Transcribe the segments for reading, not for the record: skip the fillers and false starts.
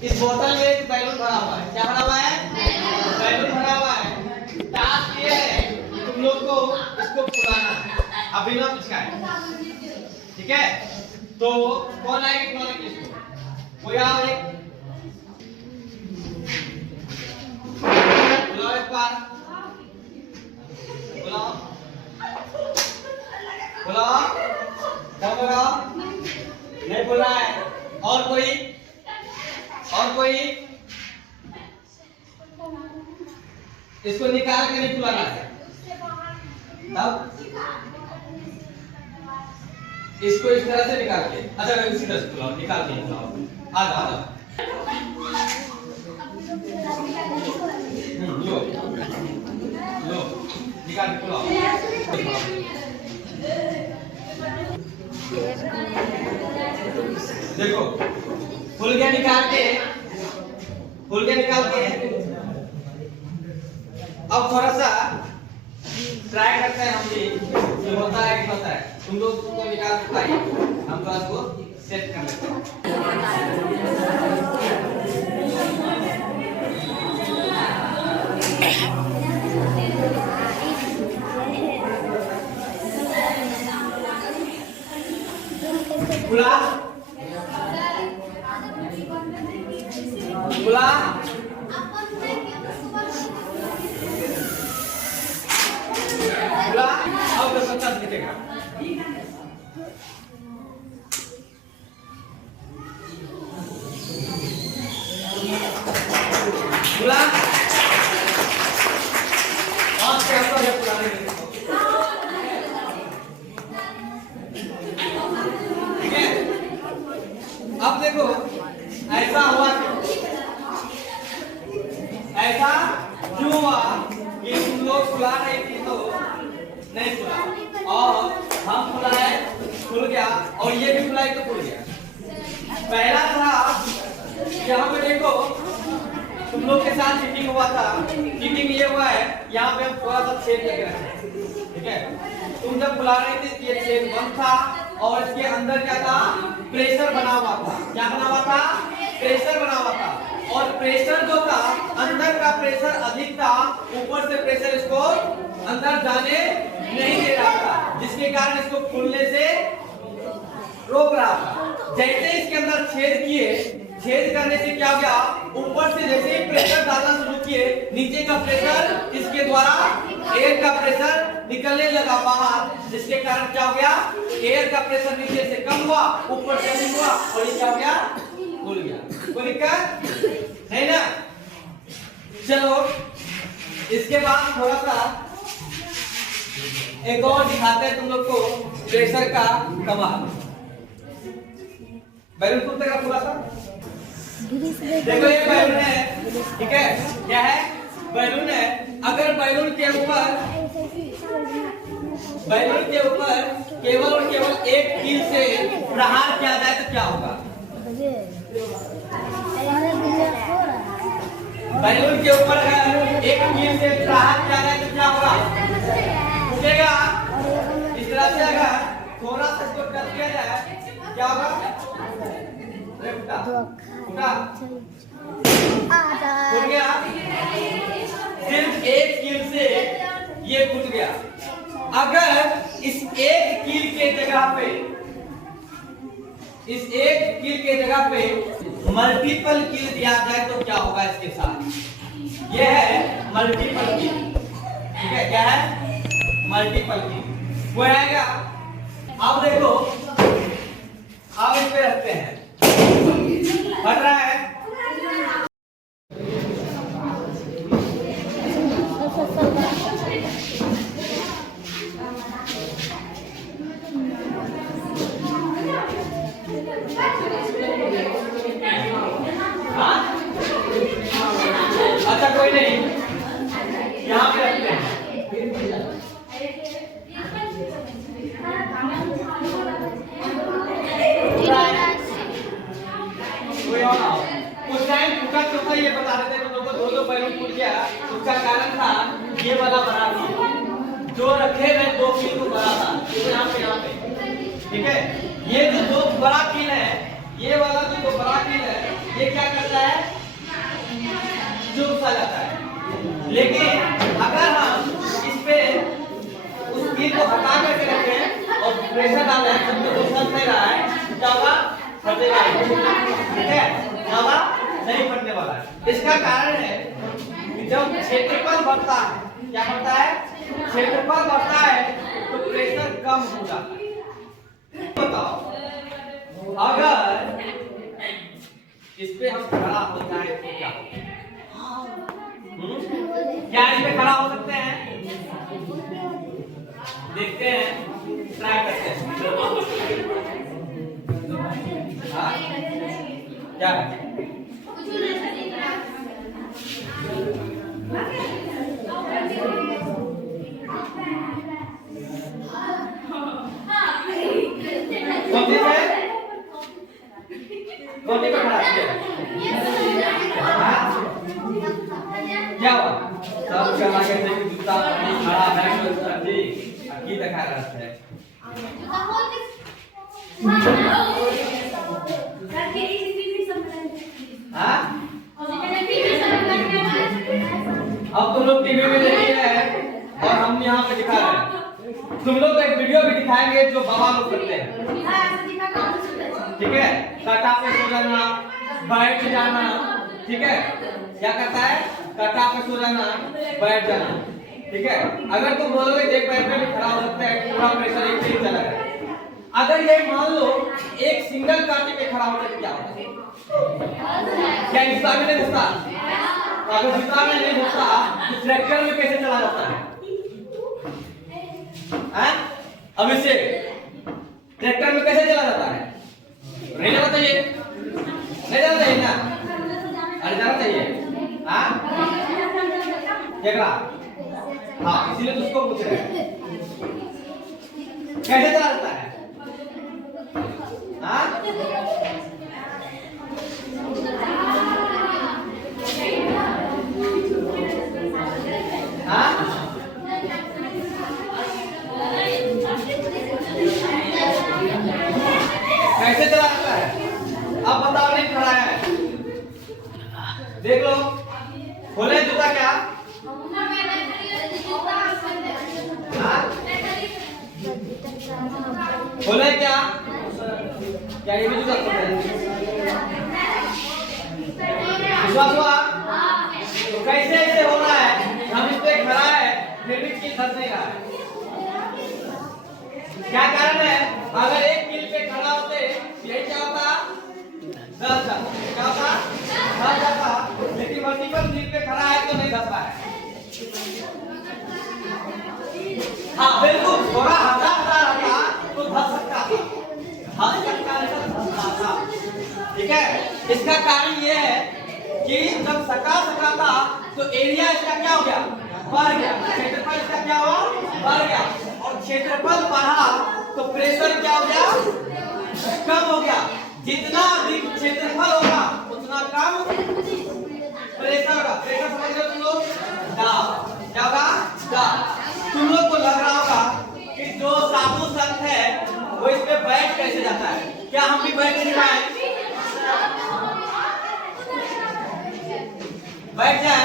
इस बोतल में एक बैलून भरा हुआ है। क्या भरा हुआ है? बैलून भरा हुआ है। टास्क ये है कि तुम लोग को इसको फुलाना है, अब बिना पिचकाए। ठीक है, तो कौन आएगा फुलाने के लिए? कोई आओ, एक बुलाओ, एक बार बुलाओ, बुलाओ, क्या बुलाओ? नहीं बोल रहा है। और कोई? और कोई? इसको निकाल के नहीं फुलाना है। तब इसको इस तरह से निकाल के, अच्छा इसी तरह से फुलाओ, निकाल के फुलाओ। आ जाओ, आ जाओ। लो लो, निकाल के फुलाओ। देखो फुल गया, निकाल के, फुल गया निकाल के। अब थोड़ा सा ट्राई करते हैं हम भी, ये होता है कि होता है। तुम लोग को निकाल के खाइए, हम तो इसको सेट कर लेते हैं। खुला खुला, खुला। अब तो सच्चा दिखेगा। खुला और क्या होता है पुराने में? ठीक है, अब देखो ऐसा हुआ, ऐसा क्यों हुआ कि तुम लोग फुला रही थी तो नहीं फुला, और हम फुलाए खुल गया, और ये भी फुलाई तो खुल गया। पहला था यहाँ पे देखो तुम लोग के साथ चीटिंग हुआ था। चीटिंग ये हुआ है, यहाँ पे हम थोड़ा सा छेद लगे रहे। ठीक है, तुम जब फुला रहे थे ये छेद बंद था, और इसके अंदर क्या था? प्रेशर बना हुआ था। क्या बना हुआ था? प्रेशर बना हुआ था। और प्रेशर जो था, अंदर का प्रेशर अधिक था, ऊपर से प्रेशर इसको अंदर जाने नहीं दे रहा था, जिसके कारण इसको फूलने से रोक रहा था। जैसे इसके अंदर छेद किए, छेद करने से क्या हो गया? ऊपर से जैसे ही प्रेशर डालना शुरू किए, नीचे का प्रेशर इसके द्वारा एयर का प्रेशर निकलने लगा बाहर, जिसके कारण क्या हो गया? एयर का प्रेशर नीचे से कम हुआ, ऊपर से अधिक हुआ, और ये क्या हो गया? खुल गया। कोई दिक्कत नहीं ना? चलो इसके बाद थोड़ा सा एक और दिखाते हैं तुम लोग को प्रेशर का कमाल। बैलून खुलते का खुला था। देखो ये बैलून है, ठीक है, क्या है? बैलून है। अगर बैलून के ऊपर केवल और केवल एक कील से प्रहार किया जाए तो क्या होगा? बैलून के ऊपर अगर एक कील से प्रहार किया जाए तो क्या होगा? फूटेगा। इस तरह से अगर थोड़ा सा इसको टच किया जाए क्या होगा? फूटा, फूट गया। सिर्फ एक कील से ये फूट गया। अगर इस एक कील के जगह पे, इस एक कील के जगह पे मल्टीपल कील दिया जाए तो क्या होगा इसके साथ? ये है मल्टीपल कील। ठीक है, क्या है? मल्टीपल कील। वो आएगा। अब देखो, अब इस पे रखते हैं, फट रहा है। अच्छा कोई नहीं, यहाँ पे रखते हैं। उस टाइम फूटा क्यों था ये बता रहे थे तुम लोगों को। दो बैलून फूट गया, उसका कारण था ये वाला बड़ा कील जो रखे गए, दो कील को बड़ा था यहाँ पे। ठीक है, ये जो दो बड़ा कील है, ये वाला जो बड़ा कील है ये क्या करता है, चुप सा जाता है। लेकिन अगर हम इस पे उस कील को हटा करके रखें और प्रेशर डालें, जब तक वो फंस नहीं रहा है, क्या होगा, फटेगा, ठीक है, हवा नहीं फटने वाला है। इसका कारण है कि जब क्षेत्रफल बढ़ता है, क्या बढ़ता है, क्षेत्रफल बढ़ता है तो प्रेशर कम हो जाता है। बताओ अगर इस पे हम खड़ा हो जाए तो क्या होगा? क्या इस पे खड़ा हो सकते हैं? देखते हैं, ट्राई करते हैं। हाँ? क्या है? कौन पे खड़ा है? क्या हुआ? सब चला के देखो जूता खड़ा है तो सर जी की दिखा रहा है। हाँ? अब तुम लोग टीवी में देख रहे हैं और हम यहाँ पे दिखा रहे हैं। तुम लोग एक वीडियो भी दिखाएंगे जो बाबा लोग करते हैं, ठीक है, कटा पे सो जाना, बैठ जाना, ठीक है, क्या करता है, कटा पे सो जाना, बैठ जाना, ठीक है। अगर तुम बोलोगे एक पैर पे भी खड़ा हो सकता है, पूरा प्रेशर एक से चला गया। अगर ये मान लो एक सिंगल कांटे पे खड़ा होता है क्या होता है? क्या जूता में नहीं घुसता? अगर जूता में नहीं घुसता तो ट्रैक्टर में कैसे चला जाता है? अब इसे ट्रैक्टर में कैसे चला जाता है? नहीं जाना चाहिए, नहीं जाना चाहिए ना, अरे जाना चाहिए। हाँ हाँ, इसीलिए तो उसको पूछ रहे हैं कैसे चला जाता है। हाँ हाँ कैसे चला जाता है? अब बताओ, नहीं खड़ा है, देख लो, खोले जूता क्या? खोले क्या? क्या ये भी जूता खोले? विश्वास हुआ? तो कैसे ऐसे हो रहा है? हम इस पे खड़ा है फिर भी कील फंस नहीं रहा है, क्या कारण है? अगर एक कील पे खड़ा होते ये क्या होता, धस जाता, क्या होता, धस जाता। लेकिन मल्टीपल कील पे खड़ा है तो नहीं धसता है। हाँ बिल्कुल, थोड़ा हटा रहता तो धस सकता था, ठीक है। इसका कारण ये है कि जब सका था तो एरिया इसका क्या हो गया, बढ़ गया, क्षेत्रफल इसका क्या हुआ, बढ़ गया, और क्षेत्रफल बढ़ा तो प्रेशर क्या हो गया, कम हो गया। जितना अधिक क्षेत्रफल होगा उतना कम प्रेशर होगा। प्रेशर समझ रहे हो तुम लोग? दाब, क्या होगा, दाब। तुम लोग को लग रहा होगा कि जो साधु संत है वो इस पे बैठ कैसे जाता है, क्या हम भी बैठ नहीं पाए? बैठ जाए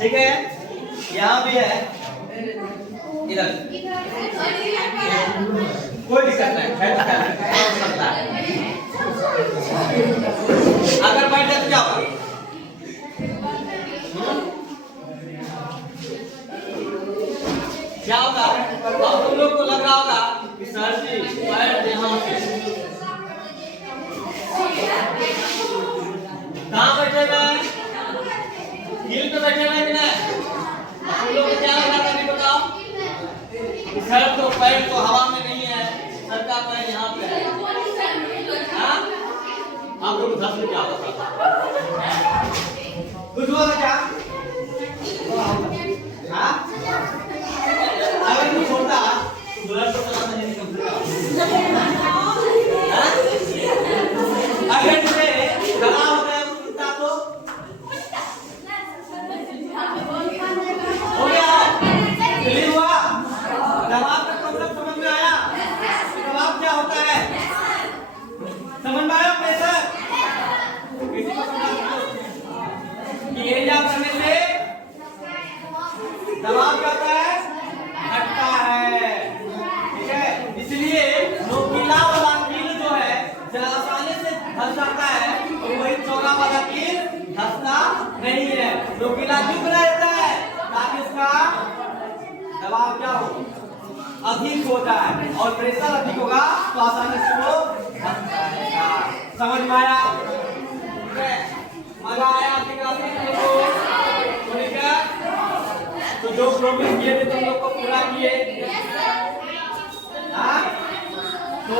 ठीक है, यहाँ भी है, इधर कोई दिक्कत नहीं है, अगर बैठ जाए तो क्या होगा, क्या होगा? अब तुम लोग को लग रहा होगा कि सर जी पैर यहाँ से कहाँ बैठे हुए, हिल पे बैठे हुए कि नहीं? तुम लोग को क्या लगा था, नहीं बताओ? सर तो पैर तो हवा में नहीं है, सर का पैर यहाँ पे है। हाँ, आप लोग धस में क्या होता, कुछ हुआ था क्या? हाँ, अगर कुछ होता तो ब्लड तो चला नहीं निकलता। अगर तुझे खड़ा हो गया तो हो गया, दबाव क्या होता है, घटता है। ठीक है, इसलिए नोकीला वाला कील जो है जरा आसानी से धंस जाता है, और वही चौड़ा वाला कील धंसता नहीं है। नोकीला क्यों बना देता है, ताकि उसका दबाव क्या हो, अधिक होता है, और प्रेशर अधिक होगा तो आसानी से वो धंस जाएगा। समझ में आया? ठीक है, मजा आया आपकी क्लास में को? ठीक है, तो जो प्रॉब्लम किए थे तुम लोग को पूरा किए, हाँ? तो